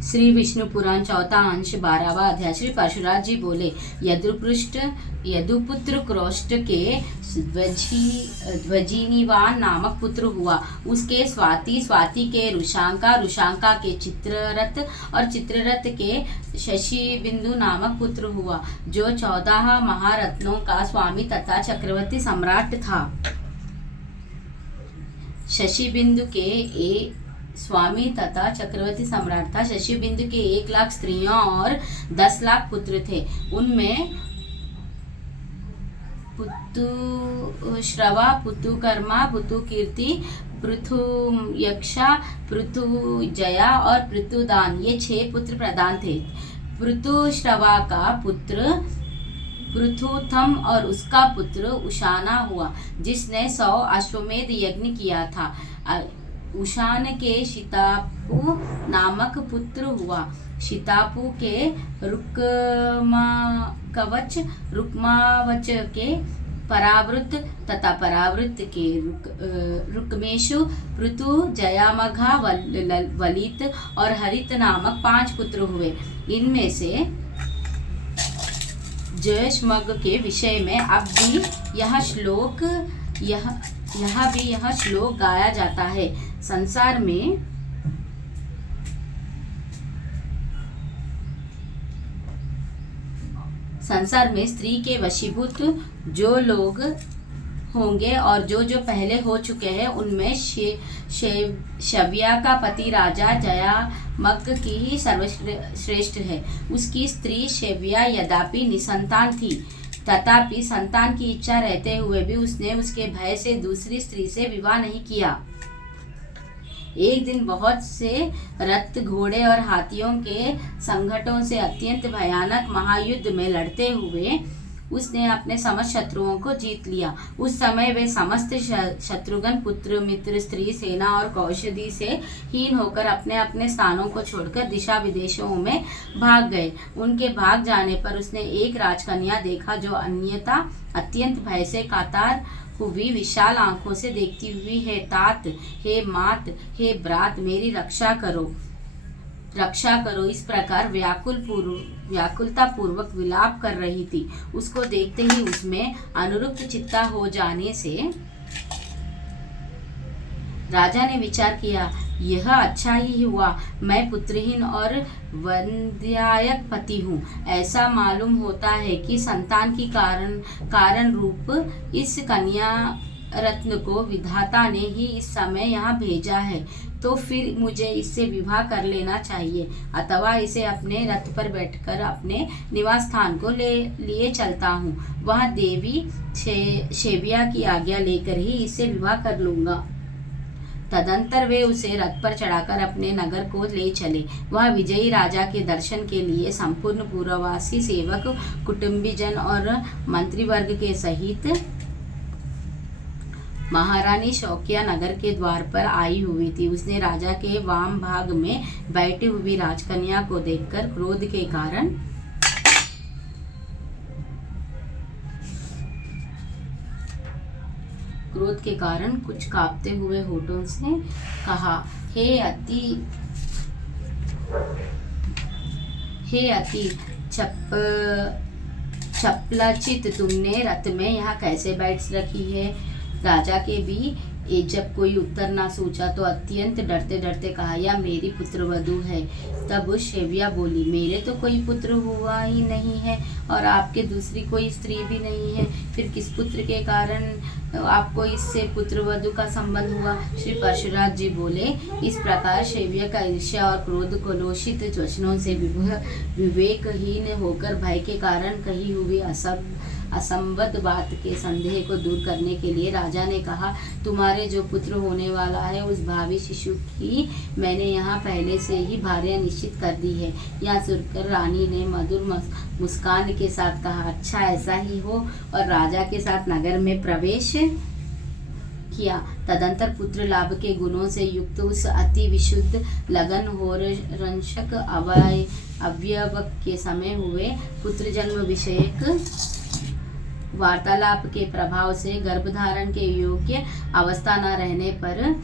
श्री विष्णु पुराण चौथा अंश 12वां अध्याय। श्री परशुराम जी बोले, यदुपुत्र क्रोष्ट के ध्वजिनीवान नामक पुत्र हुआ। उसके स्वाति के रुषांका के चित्ररथ और चित्ररथ के शशिबिंदु नामक पुत्र हुआ, जो 14 महारत्नों का स्वामी तथा चक्रवर्ती सम्राट था। शशिबिंदु के स्वामी तथा चक्रवर्ती सम्राट था। शशिबिंदु के 1 लाख स्त्रियां और 10 लाख पुत्र थे। उनमें पुतुश्रवा, पुतुकर्मा, पुतुकीर्ति, पृथुयक्षा, पृथुजया और पृथुदान, ये 6 पुत्र प्रधान थे। पृथुश्रवा का पुत्र पृथुथम और उसका पुत्र उशाना हुआ, जिसने 100 अश्वमेध यज्ञ किया था। उशान के शितापु नामक पुत्र हुआ। शितापु के रुक्मावच के परावृत तथा परावृत के रुक्मेशु, पृथु, जयामघा, वलित और हरित नामक 5 पुत्र हुए। इनमें से जयश्मग के विषय में अब भी यह श्लोक गाया जाता है। संसार में स्त्री के वशीभूत जो लोग होंगे और जो पहले हो चुके हैं, उनमें शव्या का पति राजा जयामग की ही सर्वश्रेष्ठ है। उसकी स्त्री शव्या यद्यपि निसंतान थी, तथापि संतान की इच्छा रहते हुए भी उसने उसके भय से दूसरी स्त्री से विवाह नहीं किया। एक दिन बहुत से रथ, घोड़े और हाथियों के संघटों से अत्यंत भयानक महायुद्ध में लड़ते हुए उसने अपने समस्त शत्रुओं को जीत लिया। उस समय वे समस्त शत्रुघ्न पुत्र, मित्र, स्त्री, सेना और कौशदी से हीन होकर अपने अपने स्थानों को छोड़कर दिशा विदेशों में भाग गए। उनके भाग जाने पर उसने एक राजकन्या देखा, जो अन्यथा अत्यंत भय से कातर हुई विशाल आंखों से देखती हुई, हे तात, हे मात, हे ब्रात, मेरी रक्षा करो, इस प्रकार व्याकुलता पूर्वक विलाप कर रही थी। उसको देखते ही उसमें अनुरुक्त चित्ता हो जाने से राजा ने विचार किया, यह अच्छा ही हुआ, मैं पुत्रहीन और वंध्यायक पति हूँ। ऐसा मालूम होता है कि संतान की कारण रूप इस कन्या रत्न को विधाता ने ही इस समय यहाँ भेजा है, तो फिर मुझे इससे विवाह कर लेना चाहिए, अथवा इसे अपने रथ पर बैठकर अपने निवास स्थान को लिए चलता हूँ। वहाँ देवी शेव्या की आज्ञा लेकर ही इससे विवाह कर लूँगा। तदंतर वे उसे रथ पर चढ़ाकर अपने नगर को ले चले। वह विजयी राजा के दर्शन के लिए संपूर्ण पुरवासी, सेवक, कुटुंबीजन और मंत्रीवर्ग के सहित महारानी शौकिया नगर के द्वार पर आई हुई थी। उसने राजा के वाम भाग में बैठी हुई राजकन्या को देखकर क्रोध के कारण कुछ कांपते हुए होठों से कहा, हे अति चपलाचित, तुमने रथ में यहाँ कैसे बैठ रखी है? राजा के भी जब कोई उत्तर ना सोचा तो अत्यंत डरते डरते कहा, यह मेरी पुत्रवधू है। तब शेव्या बोली, मेरे तो कोई पुत्र हुआ ही नहीं है और आपके दूसरी कोई स्त्री भी नहीं है, फिर किस पुत्र के कारण आपको इससे पुत्रवधू का संबंध हुआ? श्री परशुराम जी बोले, इस प्रकार शेव्या का ईर्ष्या और क्रोध कलुषित वचनों से विवेकहीन होकर भय के कारण कही हुई असंबद्ध बात के संदेह को दूर करने के लिए राजा ने कहा, तुम्हारे जो पुत्र होने वाला है, उस भावी शिशु की मैंने यहाँ पहले से ही भार्या निश्चित कर दी है। यह सुनकर रानी ने मधुर मुस्कान के साथ कहा, अच्छा ऐसा ही हो, और राजा के साथ नगर में प्रवेश किया। तदंतर पुत्र लाभ के गुणों से युक्त उस अति विशुद्ध लगन होरंशक अवयव के समय हुए पुत्र जन्म विषयक वार्तालाप के प्रभाव से गर्भधारण के योग्य अवस्था न रहने पर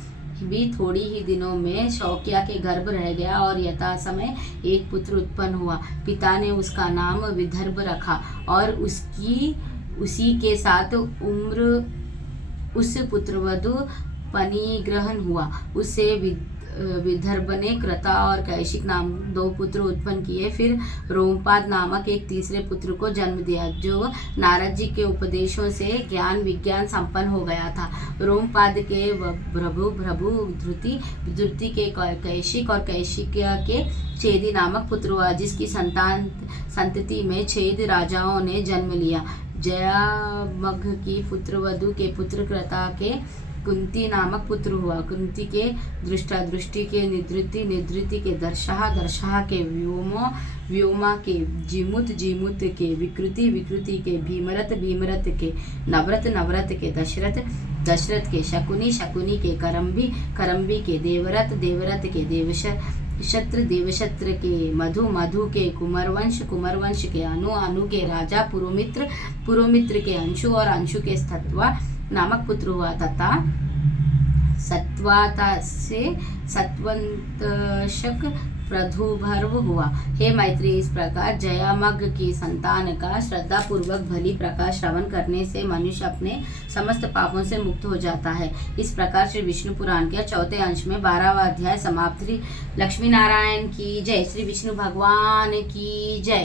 भी थोड़ी ही दिनों में शौकिया के गर्भ रह गया और यथा समय एक पुत्र उत्पन्न हुआ। पिता ने उसका नाम विदर्भ रखा और उसी के साथ उस पुत्रवधु परिग्रहण हुआ। उससे विदर्भ ने कृता और कैशिक नाम 2 पुत्र उत्पन्न किए। फिर रोमपाद नामक एक तीसरे पुत्र को जन्म दिया, जो नारद जी के उपदेशों से ज्ञान विज्ञान संपन्न हो गया था। रोमपाद के भ्रभु धृति के कैशिक और कैशिक के छेदी नामक पुत्र हुआ, जिसकी संतति में छेद राजाओं ने जन्म लिया। जयामघ की पुत्रवधु के पुत्र कृता के कुंती नामक पुत्र हुआ। कुंती के दृष्टि के निद्रिति के दर्शहा के व्योमा के जीमुत के विकृति के भीमरथ के नवरत के दशरथ के शकुनी के करम्बी के देवरथ के देवशत्र के मधु के कुमरवंश के अनु के राजा पुरोमित्र के अंशु और अंशु के स्तत्वा नामक पुत्र हुआ तथा सत्वाता से सत्वंतशक प्रधुभर्व हुआ। हे मैत्री, इस प्रकार जयामघ की संतान का श्रद्धा पूर्वक भली प्रकार श्रवण करने से मनुष्य अपने समस्त पापों से मुक्त हो जाता है। इस प्रकार श्री विष्णु पुराण के 4थे अंश में 12वां अध्याय समाप्त। लक्ष्मी नारायण की जय। श्री विष्णु भगवान की जय।